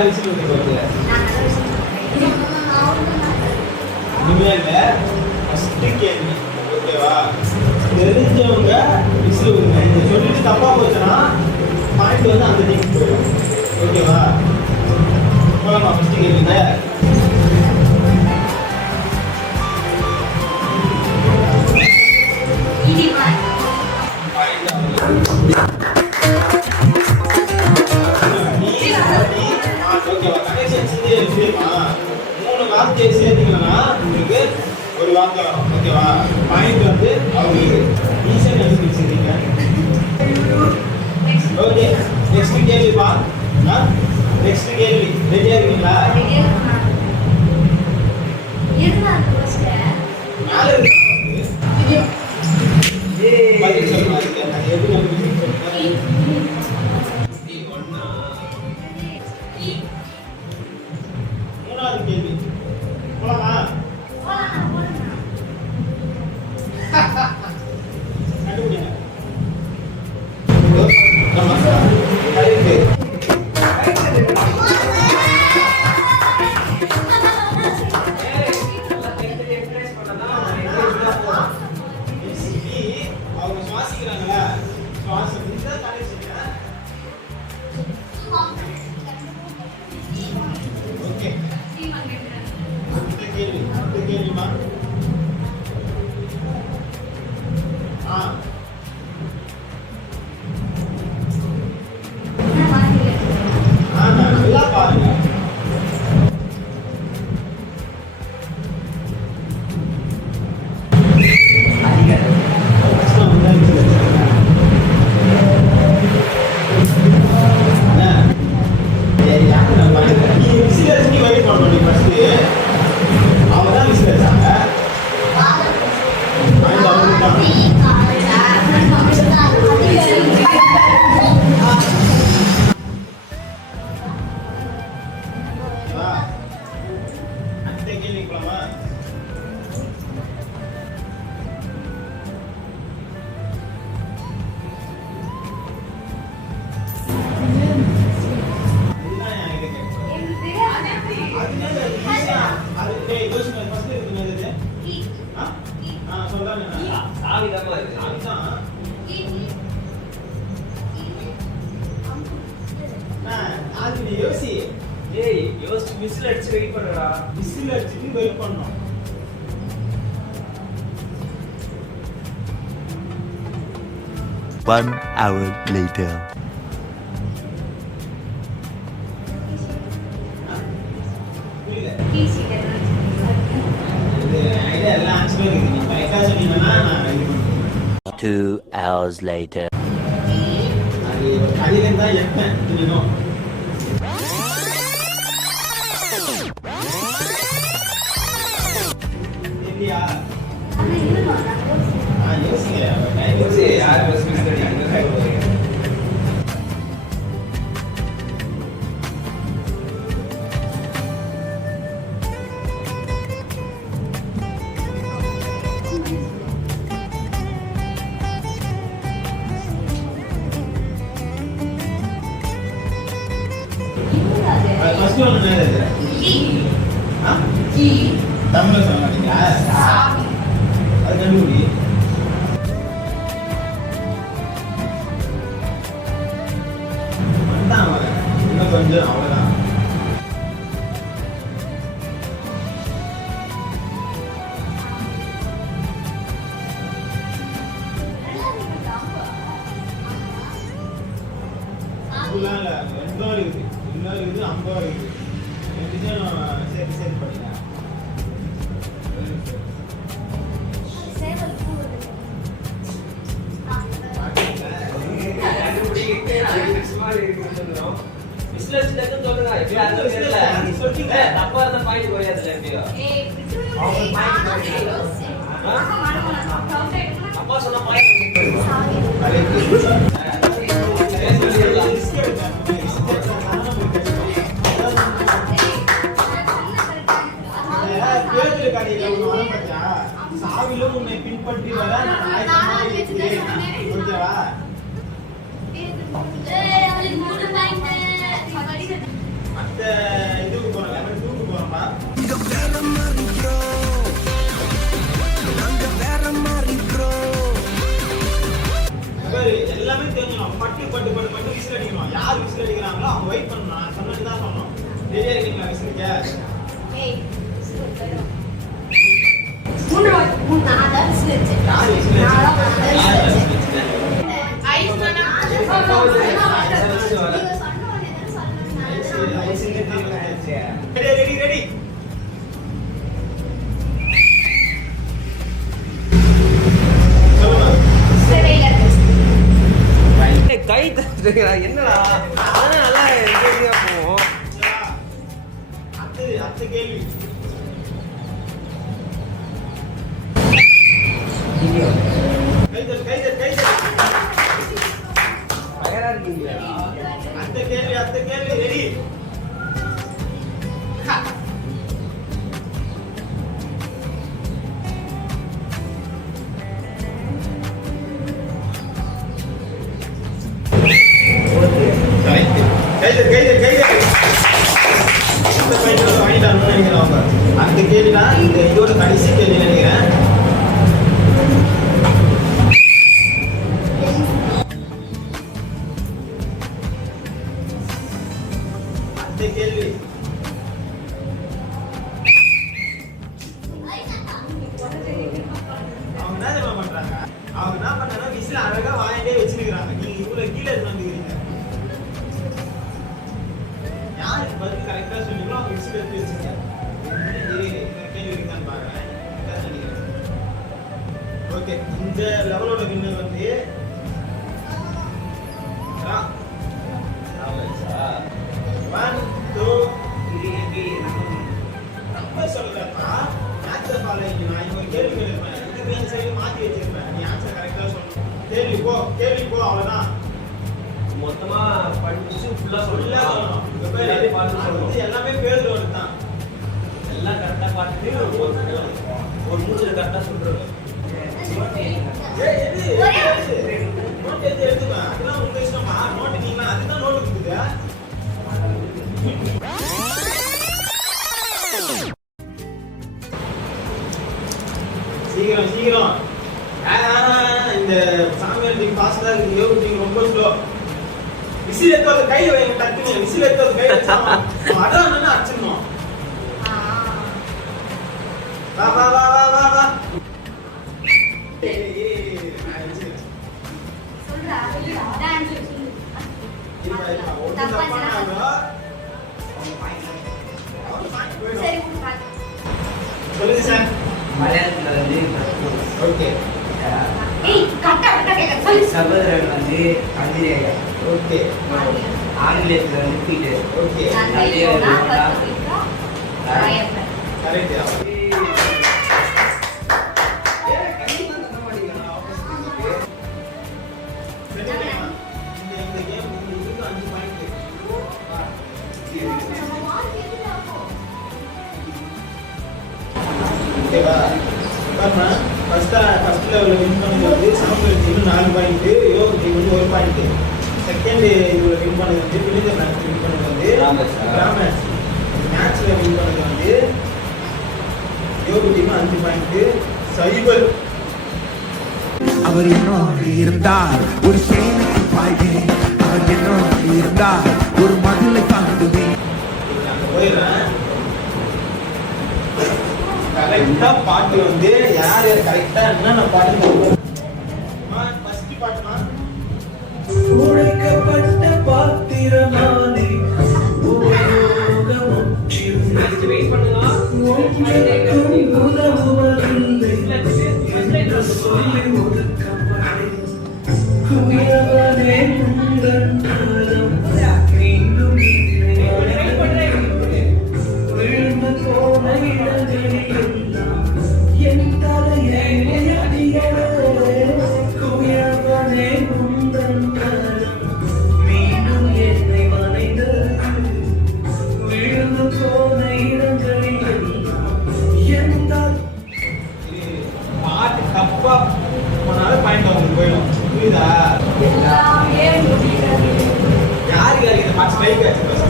யார் விசில் ஊத்த போறது? இனிமேல ஃபர்ஸ்ட் கேள்வி ஓகேவா? தெரிஞ்சவங்க விசில் ஊத்துங்க. இதை சொல்லிட்டு தப்பா போச்சுன்னா பாயிண்ட் வந்து அந்த டீமுக்கு போயிடும். ஓகேவா? போலாமா ஃபர்ஸ்ட் கேள்விங்க? மூணு வார்த்தையை சேர்த்தீங்கன்னா உங்களுக்கு ஒரு வார்த்தை வரும். ஓகேவா? பாயிண்ட் வந்து அவங்களுக்கு ஈஸியாக கண்டுபிடிச்சிருக்கீங்க. ஓகே, நெக்ஸ்ட் கேள்வி பா. நெக்ஸ்ட் கேள்வி ரெடியா இருக்கீங்களா? மேல இருக்கு பதில் சொல்லுங்க. அது எப்படி மூணாவது கேள்வி போலாமா? கண்டுபிடிங்க. அவங்க சுவாசிக்கிறாங்களா? சுவாசம் இந்த கனெக்ஷன். ஓகே, அடுத்த கேள்விமா. நல்லா பாருங்க. யோசி. ஏய் யோசி, விசில் அடிச்சு வெயிட் பண்ணுடா. விசில் அடிச்சு வெயிட் பண்ணனும். One hour later. Two hours later. First one என்னது? கீ. தமிழ்ல சொல்ல மாட்டீங்களா? சாவி. அது கண்டுபிடி. வந்தான் அவன். இன்னும் கொஞ்சம் அவ்வளவுதான். ரெண்டோ இருக்குது, இன்னொரு இருக்குது, 50 இருக்குது. சேர்த்து சேர்த்து படிங்க. அப்பா சொன்ன சாவிலும் உன்னை பின்பற்றி வர ஓகேவா? மற்ற பட்டு பட்டு பட்டு பட்டு விசில் அடிக்கணும். யார் விசில் அடிக்கிறாங்களோ அவங்க வெயிட் பண்ணணும். நான் சொன்னது தான் சொல்லணும். ரெடியா இருக்கீங்களா விசிலுக்கு? ஏய் மூணு நான் தான் விசில் அடிச்சேன். யார் விசில் நான் தான் அடிச்சா? விசில் அடிச்சேன். ஐஸ் பண்ணா நீங்க சொன்ன உடனே தான் சொல்லணும். Ready ready ready. சொல்லுங்க. சேவையில கை தட்டுறா என்னடா அதான் நல்லா என்ஜாய்யா போவோம். அடுத்த கேள்வி. கை தட்டு கை தட்டு கை தட்டு. பயரா இருக்கீங்களா? அடுத்த கேள்வி ரெடி. அந்த கேள்வி தான் இந்த இதோட கடைசி கேள்வி நினைக்கிறேன். அந்த கேள்வி அவங்க என்ன தெரியுமா பண்றாங்க? அவங்க என்ன பண்றாங்க? விசில் அழகா வாயிலே வச்சிருக்காங்க. நீங்க இவ்வளவு கீழே வந்துக்கிறீங்க. யாருக்கு பதில் கரெக்டா சொன்னீங்களோ அவங்க விசில் எடுத்து வச்சுங்க. கேள்வி இருக்கான்னு பாருங்க. ஓகே, இந்த லெவலோட வின்னர் வந்து ஒன் டூ நம்ம சொல்றப்பா ஆன்சர் ஃபாலோ நான் இவங்க கேள்வி கேட்பேன். இதுக்கு இந்த சைடு மாத்தி வச்சிருப்பேன். நீ ஆன்சர் கரெக்டா சொல்லணும். கேள்வி போ அவ்வளவுதான். மொத்தமா படிச்சு ஃபுல்லா ஃபுல்லா சொல்லலாம். சொல்லணும். அது எல்லாமே பேர் ஒன்று தான். எல்லாம் கரெக்டா பார்த்துட்டு ஒரு மூணுல கரெக்டா சொல்றது. நோட் எடுத்துக்க. அதெல்லாம் உங்க இஷ்டமா. நோட்டு நீங்க அதுதான் நோட்டு கொடுக்குது. சீக்கிரம் சீக்கிரம். இந்த சாமியார் டீம் ஃபாஸ்டா இருக்கு. யோகி டீம் ரொம்ப ஸ்லோ. விசில் எடுத்து கையில வைங்க. டக்குனு விசில் எடுத்து கையில வச்சா அதான் அடிச்சிடணும். வா வா வா வா வா வா. சொல்றா டான்ஸ் சொல்லு. சரி பாத்து. சொல்லுங்க சார். மலையாளத்துல வந்து ஓகே. ஏய் கரெக்ட்டா கேக்க சொல்லு. சகோதரன் வந்து அந்திரேயா. ஓகே. ஆங்கிலத்துல வந்து பீட்டர். ஓகே. நந்தியோனா பத்துபிக்கா ராயப்பன். கரெக்ட். இந்த கேம் இதுக்கு 5 பாயிண்ட். ஓகேவா? பாருங்க. ஃபர்ஸ்ட் லெவல்ல வின் பண்ணது வந்து சாமுவேல் டீம் 4 பாயிண்ட், யோகி டீம் வந்து 1 பாயிண்ட். செகண்ட் இதுல வின் பண்ணது வந்து வினிதர் மேட்ச் வின் பண்ணது வந்து ராமேஷ். மேட்ச்ல வின் பண்ணது வந்து யோகி டீம் 5 பாயிண்ட். சைபர் அவர் என்னோடு இருந்தார் ஒரு சேனைக்கு பாய்வேன். அவர் என்னோடு இருந்தார் ஒரு மதிலை தாண்டுவேன். போயிடுறேன். கரெக்டா பாட்டு வந்து யார் யார் கரெக்டா என்னென்ன பாட்டு போடுவோம். ஃபர்ஸ்ட் பாட்டுனா உடைக்கப்பட்ட பாத்திரமானே வெயிட் பண்ணுங்க. உதவுவதில்லை என்று சொல்லி ஒதுக்கப்பட்டேன். குயவனே உந்தன் கரம் மீண்டும் விழுந்து போன இடங்களிலெல்லாம் என் தலையை அடிகளே. குயவனே உந்தன் கரம் மீண்டும் என்னை வளைந்தது. விழுந்து போன இடங்களிலெல்லாம் என் பாட்டு தப்பா போனாலும் பாயிண்ட் அவங்களுக்கு போயிடும். புரியுதா? எல்லாமே முடியல. யாருக்கு யாருக்கு இந்த பாட்டு ஸ்ட்ரைக் ஆச்சு ஃபர்ஸ்ட்?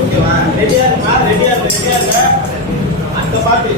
ஓகேவா? ரெடியா இருக்கா? அந்த பாட்டு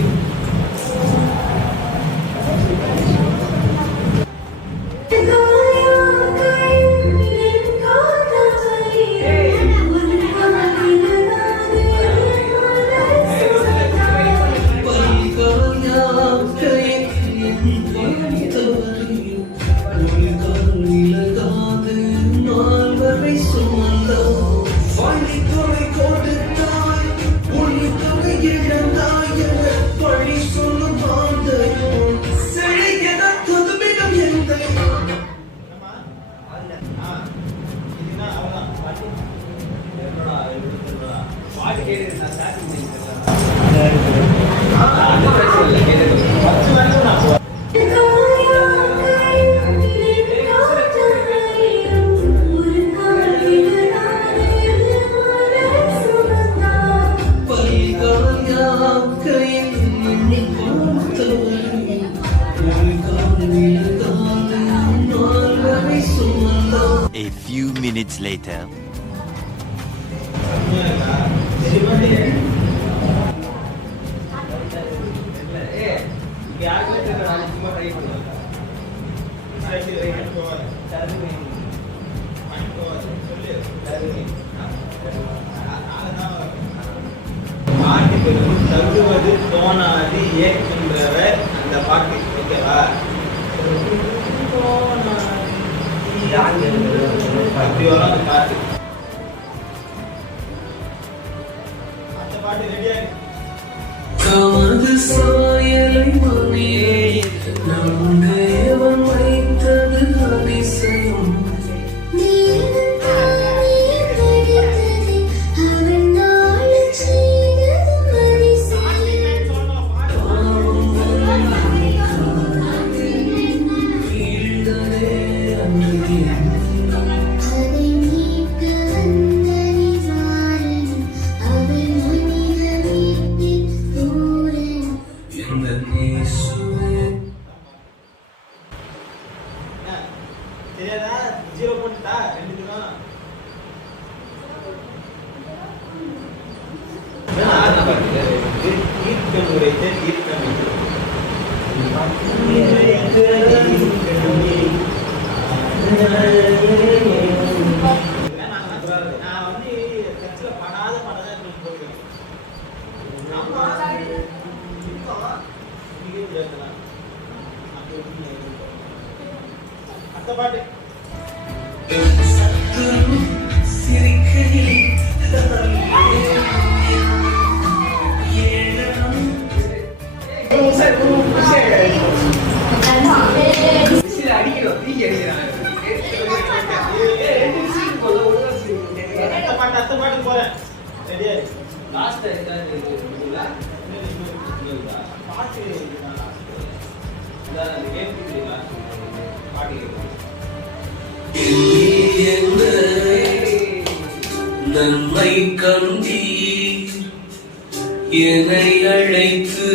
வாழ்க்கையில் என்னை பொறுத்தவரை ஒரு காலில் காலில் நால்வரை சுமந்தார். A few minutes later. பாட்டு தகுவது தோணாது ஏற்கின்றவர் அந்த பாட்டு ஓகேவா அப்படி வரும் அந்த பாட்டு அந்த பாட்டு ரெடியா காது சாயலை மணியே நான் தேவன் வைத்தது அதிசயம். வீழ்ந்ததே அன்று எந்த இயேசுவே. தெரியாதா 0 போட்டா ரெண்டுக்கு தான் ஈர்க்கம் உரைத்த ஈர்க்கம் நான் வந்து கட்சியில் படாத படம் போயிருக்கேன் அடுத்த பாட்டு சத்தம் சிரிக்கையில் ஏழனம் அடுத்த பாட்டு போறேன் ரெடியா லாஸ்ட் ஏதாவது இருக்குங்களா? பாட்டு அந்த கேம் இருக்குங்களா? பாட்டு கேட்குறேன். நன்மை கண்டீர் என்னை அழைத்து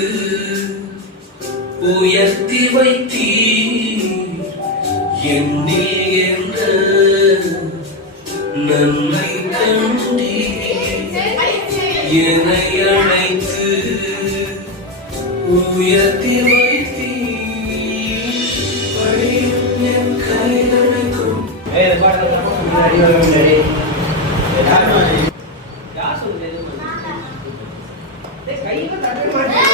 உயர்த்தி வைத்தீர் என்னில் என்ற நன்மை கண்டீர் என்னை அழைத்து உயர்த்தி வைத்தீர் வழியும் என் கைகளுக்கும் ஏய் இந்த பாட்டு முன்னாடி வர முன்னாடி யார் சொல்லுது டேய் கையில தட்ட மாட்டேன்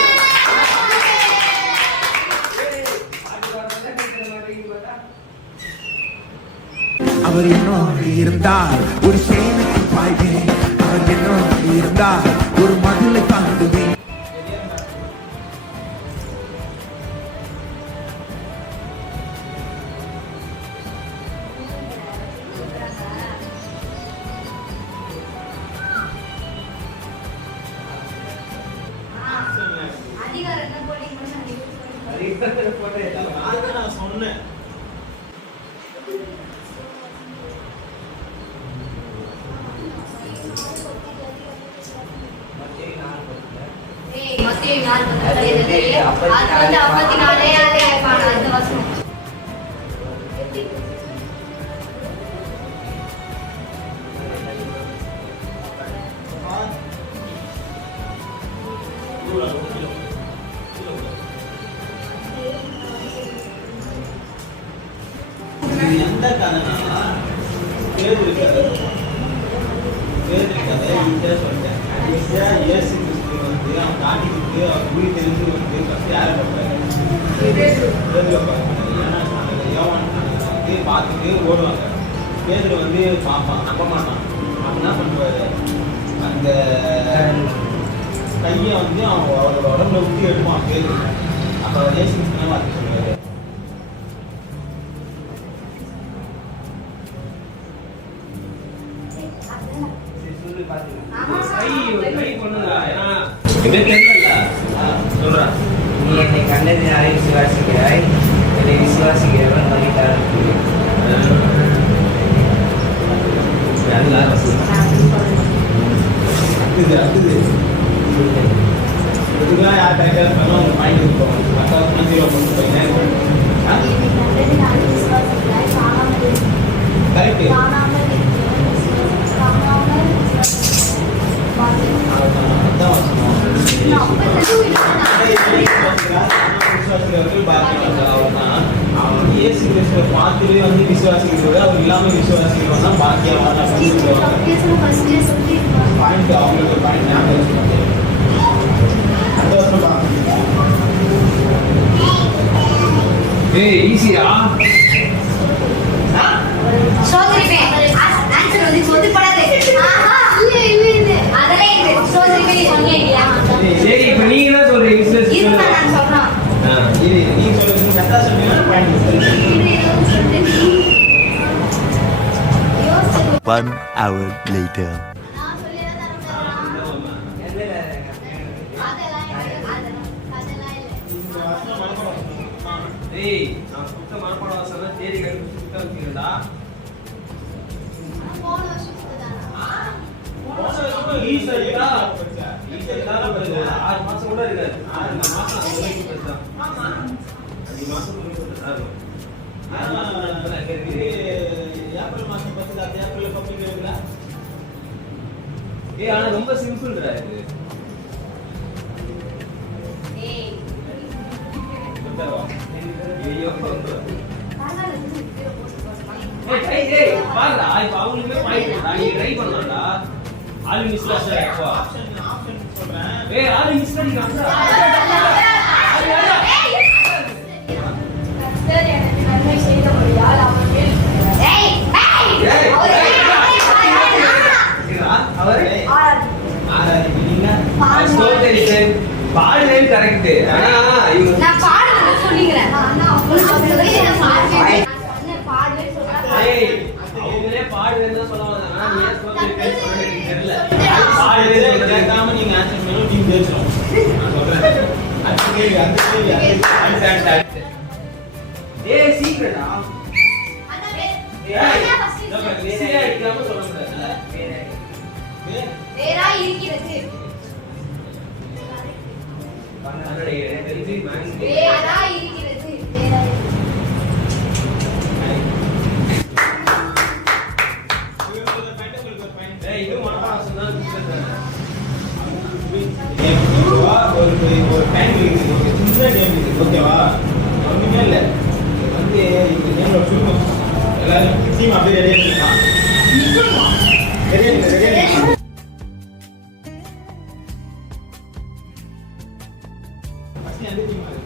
அவர் என்னோடு இருந்தார் ஒரு சேனைக்கு பாய்வேன் அவர் என்னோடு இருந்தார் ஒரு மதிலை தாண்டுவேன் அதுதான் நான் சொன்னேன் மத்திய 4 அது 54 அந்த வசனம் எந்த கதைனா பேரு கதை ஈஸியாக சொல்லிட்டேன் ஈஸியாக இயேசு கிறிஸ்து வந்து அவன் காட்டிக்கிட்டு அவர் உயிர் தெரிஞ்சு வந்து ஃபஸ்ட்டு யாரை பார்ப்பாரு பேதுருவை பார்ப்பாரு ஏன்னா யோவான் வந்து பார்த்துட்டு ஓடுவாங்க பேதுரு வந்து பார்ப்பான் நம்ப மாட்டான் அவன் என்ன பண்ணுவார் அந்த கையை வந்து அவன் அவரோட உடம்புல ஊற்றி எடுப்பான் பேதுரு அப்போ இயேசு கிறிஸ்துனா பார்த்து சொல்லுவார் நீ என்னை கண்டதினாலே விசுவாசிக்கிறாய், என்னை விசுவாசிக்கிறவன் மகிழ்ச்சியாக அடுத்தது இதுக்கெல்லாம் யார் கரெக்டாக இருக்காங்களோ அவங்க பாயிண்ட் இருக்கும். மற்ற வருஷம் 0 கொண்டு போயிட்டேன். கரெக்டு. அதான் விசுவாசிகள் பாக்கியம் அவ்வளோதான். அவன் இயேசு கிறிஸ்துவை பார்த்துட்டு வந்து விசுவாசிக்கிறோட அவர் இல்லாமல் விசுவாசிக்கிறோம்னா பாக்கியவான் அப்படின்னு சொல்லுவாங்க. பாயிண்ட் அவங்களுக்கு பாயிண்ட் ஞாபகம் வச்சுக்கோங்க. அடுத்த வருஷம் பா. ஏய் ஈஸியா சோதரிப்பேன் ஆன்சர் வந்து சொத்து படாதே. ஆஹா இல்ல அதலே சோதரிப்பேன் சொன்னீங்களா? சரி இப்போ நீங்க என்ன சொல்றீங்க? இதுதான் நான் சொல்றேன். இது நீங்க சொல்லுங்க கரெக்டாக சொன்னீங்கன்னா பாயிண்ட். 1 hour later. ஏய் நான் சுத்த மனப்பாட வாசல்ல தேடி கண்டு சுத்த வச்சிருந்தா ஈஸியா ஈஸியா 6 மாசம் கூட இருக்காது. 6 மாசம் அது வரைக்கும் பேசலாம். ஆமா 5 மாசம் கூட சார். ஏப்ரல் மாதம் 10 ஏப்ரல் பப்ளிக் இருக்குல்ல. ஏய் ஆனா ரொம்ப சிம்பிள்டா இது. ஐயோ ஏய் பாருடா இப்போ அவங்களுமே பாயிண்ட் நான் ட்ரை பண்ணலாம்டா. ஆல் மிஸ் ஆச்சா இப்போ ஆப்ஷன் சொல்றேன். ஏய் ஆல் மிஸ் பண்ணிட்டாங்க. பாடல் கரெக்ட். ஆனா இவங்க நான் பாடுறது சொல்லிக்கிறேன். ஆனா உங்களுக்கு பாடுவே சொல்றாங்க. ஏய் அவங்களே பாடுறேன்னு சொல்லுவாங்க. ஆனா நீ ஏன் சொல்றீங்கன்னு சொல்றது தெரியல. பாடுறே கேட்காம நீங்க ஆன்சர் பண்ணி டீம் ஜெயிச்சிரும். நான் சொல்றேன். அடுத்த கேள்வி ஏய் சீக்கிரடா. அண்ணா ஏய் ஃபர்ஸ்ட் சரியா அடிக்காம சொல்ல முடியாது. வேறா இருக்கிறது. அதோட தெரிஞ்சு மேக்ஸ் வேறா இருக்கிறது. வேறா ஏய் இது மனப்பாடம் தான் ஒரு டைம் இருக்குது. ஒரு சின்ன கேம் இருக்குது. ஓகேவா? ஒன்றுமே இல்லை. வந்து இந்த கேமோட சுருக்கம் எல்லாரும் டீம் அப்படியே ரெடியாக இருக்கீங்களா? ரெடியாக இருக்கு. ஃபர்ஸ்ட் எந்த டீம் இருக்கு?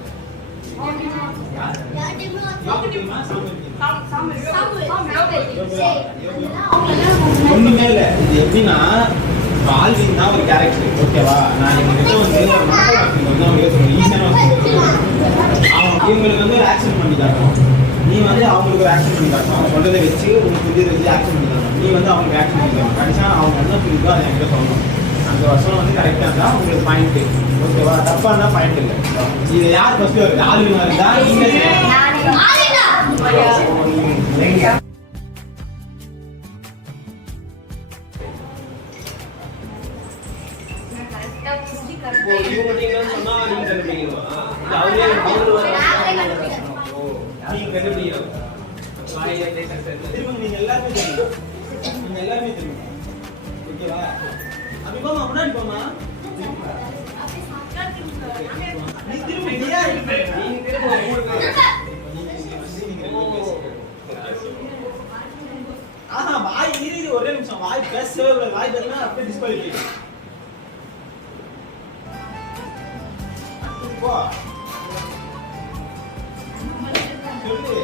ஒண்ணுமே இல்ல. இது எப்படின்னா ஆல்வின் தான் ஒரு கேரக்டர். ஓகேவா? நான் எங்ககிட்ட வந்து ஒரு மக்கள் ஆக்டிங் வந்து அவங்க சொல்லுவேன். ஈஸியான அவங்க இவங்களுக்கு வந்து ஒரு ஆக்ஷன் பண்ணி காட்டணும். நீ வந்து அவங்களுக்கு ஒரு ஆக்ஷன் பண்ணி காட்டணும். அவங்க சொல்றதை வச்சு உங்களுக்கு புரியுதை வச்சு ஆக்ஷன் பண்ணி காட்டணும். நீ வந்து அவங்களுக்கு ஆக்ஷன் பண்ணி காட்டணும். கடைசியா அவங்க என்ன புரியுதோ அதை என்கிட்ட சொல்லணும். அந்த வருஷம் வந்து கரெக்டாக இருந்தால் உங்களுக்கு பாயிண்ட். ஓகேவா? தப்பா இருந்தால் பாயிண்ட் இல்லை. இது யார் ஃபர்ஸ்ட் வருது? ஆல்வின் வருதா? இவங்க நீங்க சொன்னா நீங்க கண்டுபிடிக்கணுமா? இல்ல அவரே நீங்க கண்டுபிடிக்கணும். திரும்ப நீங்க எல்லாருமே தெரியும். நீங்க எல்லாருமே தெரியும். ஓகேவா? அப்படி போமா, முன்னாடி போமா. நீ திரும்ப நீயா இருக்க. நீங்க திரும்ப உங்களுக்கு ஆஹா வாய் இரு ஒரே நிமிஷம். வாய் பேசவே இல்லை. வாய் பேசினா அப்படியே டிஸ்குவாலிஃபை. போ சொல்லு.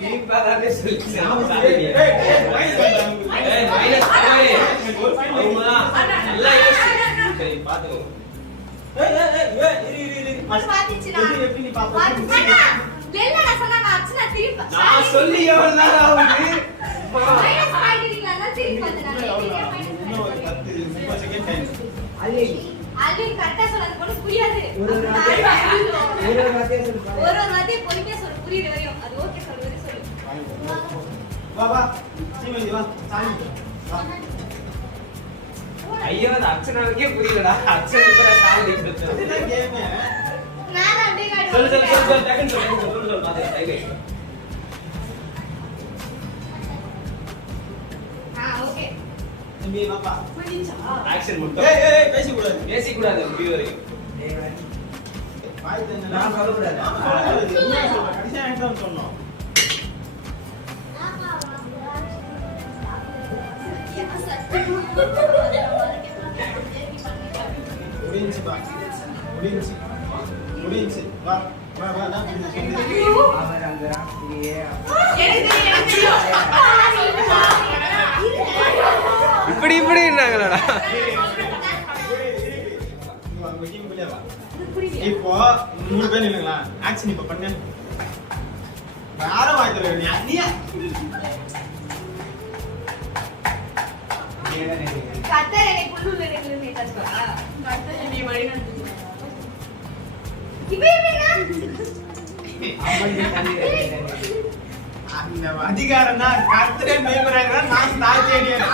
திருப்பி பாராட்டே சொல்லி சரி பாத்துக்கோ. எப்படி நீ பாப்பா? நான் சொல்லி எவ்வளவு நேரம் ஆகுது? இன்னும் ஒரு 10 செகண்ட் டைம். அல்வின் கரெக்டா சொல்றது கூட புரியாது. ஒரு வார்த்தை பொறுமையா சொல்ல புரியுற வரையும் அது ஓகே சொல்றது சொல்லு. வா வா சீமதி வா சாமி வா. ஐயோ அது அர்ச்சனாவுக்கே புரியலடா. அர்ச்சனா கூட சாவடி கொடுத்து. இதுதான் கேம். நான் அப்படியே காட்டுறேன். சொல்லு சொல்லு சொல்லு சொல்லு டக்குன்னு சொல்லு பாத்து டைகை. ஓகே. தம்பி வாப்பா. முடிஞ்சா? ஆக்ஷன் மட்டும். ஏய் பேச கூடாது. பேசி கூடாது முடிவு வரைக்கும். வாய் தந்தனா நான் சொல்லக்கூடாது. கடைசியா என்கிட்ட வந்து சொன்னோம். முடிஞ்சுப்பா. முடிஞ்சு. வா வா வா நான் சொல்லு. அவர் அந்த ராத்திரியே எனக்கு தெரியும். இப்படி இருந்தாங்களடா. இப்போ 3 பேர் இல்லைங்களா ஆக்ஷன் இப்ப பண்ணு. யாரும் வாய்த்தல நீ கத்தர் என்னை புல்லுல இருந்து கேட்டாச்சா? கத்தர் என்னை வழி நடத்துது. இவே வேணா. அந்த அதிகாரம் தான் கர்த்தரே மேய்ப்பராக நான் தாய் தேடியேன்.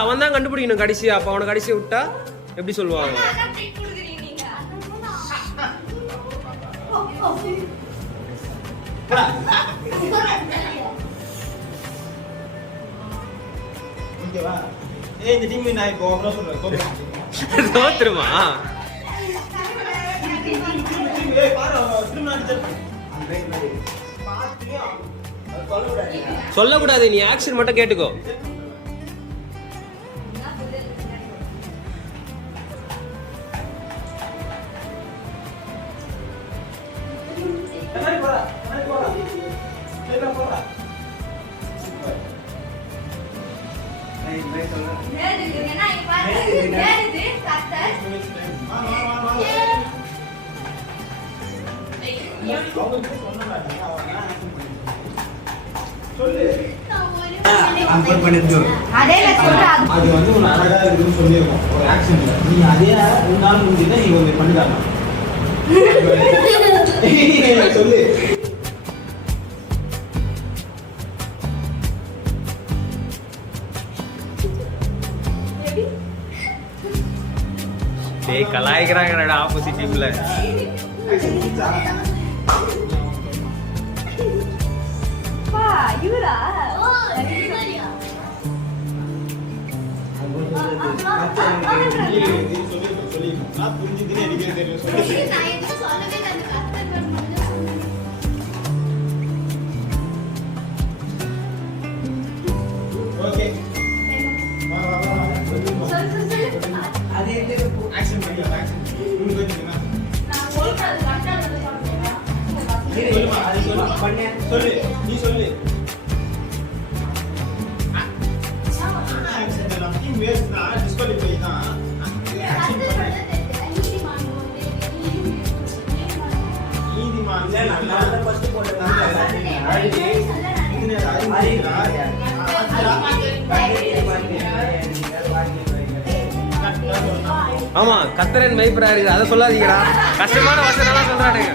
அவன் தான் கண்டுபிடிக்கணும் கடைசியா. அப்ப அவனை கடைசியா விட்டா எப்படி சொல்லுவாங்க? ஓகேவா? இந்த டீம் நான் இப்போ அப்புறம் சொல்றேன். தோத்துருமா? ஏய் பாரு திரும்ப அடிச்சு. சொல்லக்கூடாது, நீ ஆக்ஷன் மட்டும் கேட்டுக்கோ. கண்ணாடி போடா. லேட்டா போடா. வா வா வா வா. சொல்லு. அம்பர் பண்ணிட்டு அதே நான் சொல்றேன். அது வந்து ஒரு அழகா இருக்குன்னு சொல்லிருக்கோம் ஒரு ஆக்ஷன்ல. நீ அதே ஒரு நாள் முடிஞ்சா நீ வந்து பண்ணிடலாம். சொல்லு. டேய் கலாய்க்கறாங்கடா ஆப்போசிட் டீம்ல. பா இவரா? சொல்லி நான் புரிஞ்சுக்கிட்டே எனக்கு தெரியும் சொல்லி. நான் எதுவும் சொல்லவே இல்லை. அந்த கத்தர் பண்ணது. ஓகே. வா வா வா. சொல்லு. அது எந்த ஆக்ஷன் பண்ணியா ஆக்ஷன். உங்களுக்கு தெரியுமா? நான் சொல்றது கரெக்டாக சொல்றேன். சொல்லுமா அது சொல்லு. பண்ணு சொல்லு. நீ சொல்லு. ஆக்ஷன் எல்லாம் டீம் வேஸ்ட் தான் டிஸ்குவாலிஃபை தான். ஆக்ஷன் பண்ணு. நீதிமான் நான் ஃபர்ஸ்ட் போட்டேன் ஆமா கத்தரன் மைப்ரா இருக்கு, அதை சொல்லாதீங்கடா. கஷ்டமான வசனம் சொல்றானுங்க.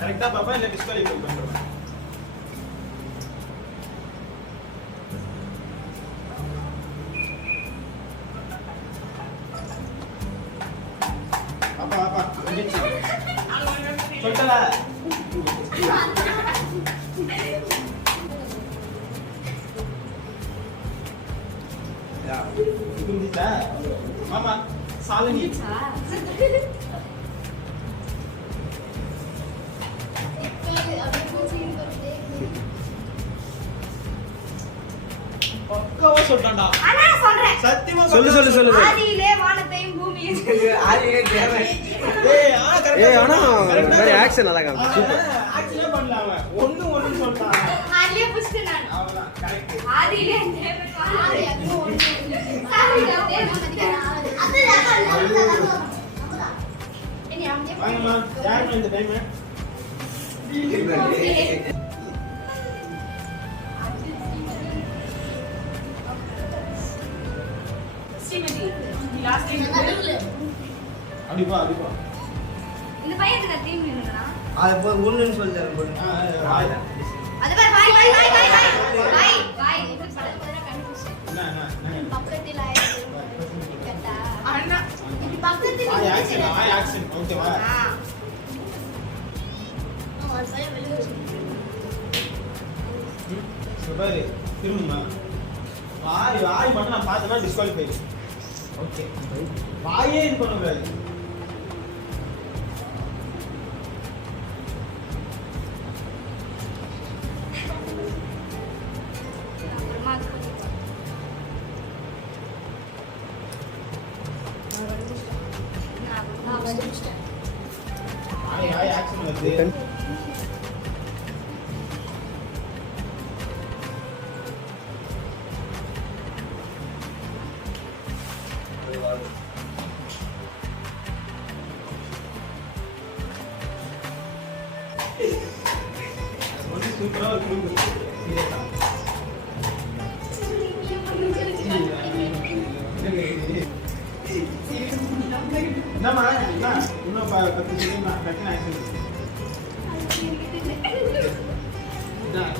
கரெக்டா பாப்பா இல்ல டிஸ்குவாலிஃபை பண்றேன். பாப்பா பாப்பா சொல்லிட்டல புரிஞ்சுச்சா மாமா சாலினி பக்காவா சொல்றான்டா. ஆனா சொல்றேன். சத்தியமா சொல்லு சொல்லு சொல்லு. ஆதியிலே வானத்தையும் பூமியையும் ஆதியிலே தேவன். ஏய் ஆனா கரெக்ட்டா ஏய் ஆனா வேற ஆக்ஷன் நல்லா காமிச்சு. ஆக்சுவலா பண்ணல அவன். ஒண்ணுன்னு சொல்லிட்டான். அதுலயே புடிச்சிட்டேன் நான். அவ்வளவுதான், correct. ஆதியிலே அந்த ஆதி அது ஒண்ணு. சாரி நான் தேவ மாட்டேன். அது நம்மதான். இனி அவங்க வாங்கம்மா, யாரும்மா இந்த time? ஸ்ரீமதி லாஸ்ட் டைம் அப்படிப்பா, அப்படிப்பா. இந்த பையன் தான் டீம் நின்னுனா அது போய் ஒண்ணுன்னு சொல்லிட்டாரு போய். அது பாரு பாய் பாய் பாய் பாய் பாய் பாய் இது படத்துல கன்ஃபியூஷன் என்ன? பக்கத்துல கேட்டா அண்ணா இது பக்கத்துல ஆய் action, ஓகேவா? அது பையன் வெளிய பாரு, திரும்புமா. வாய் மட்டும் நான் பார்த்தேன்னா டிஸ்குவாலிஃபை. ஓகே, வாயே இது பண்ணக்கூடாது. ஆய் ஆக்ஷன் வருது. ஒண்ணு சூப்பரா ஒரு குழு சீரியஸா. என்னம்மா, என்ன? இன்னும் 10 செகண்ட் தான். டக்குனு ஆக்ஷன். இதான்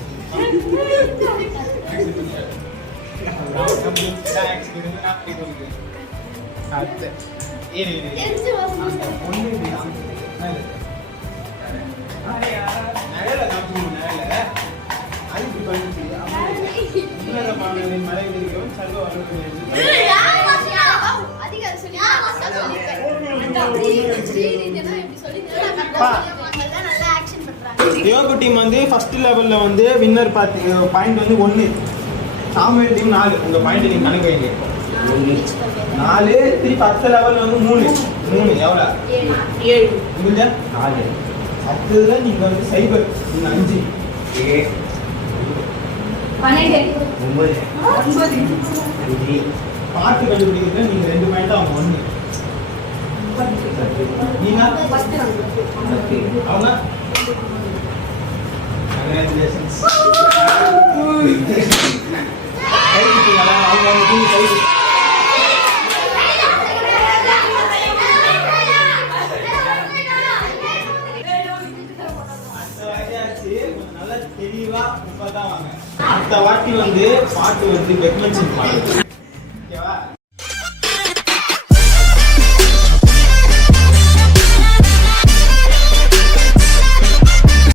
அதிகாரி சொல்லி நல்லா ஆக்ஷன் பண்றாங்க. யோகா டீம் வந்து ஃபர்ஸ்ட் லெவல்ல வந்து வின்னர் பாயிண்ட் வந்து 1, சாமுவேல் டீம் 4. உங்க பாயிண்ட் நீங்க கணக்கு வைங்க. 4 திருப்பி அடுத்த லெவல்ல வந்து 3 எவ்வளவு? 7 இங்க 4. அடுத்ததுல நீங்க வந்து சைபர் நீங்க 5 12 9 பாட்டு கண்டுபிடிக்கிறதுல நீங்க 2 பாயிண்ட் அவங்க 1. நீங்க அவங்க கங்க்ராச்சுலேஷன்ஸ். கை கொடுத்தீங்களா? அவங்க டீம் கை நல்லா தெளிவா இப்பதான் வாங்க. அடுத்த வாட்டி வந்து பாட்டு வந்து பெக்மென்ஷன் பாட்டு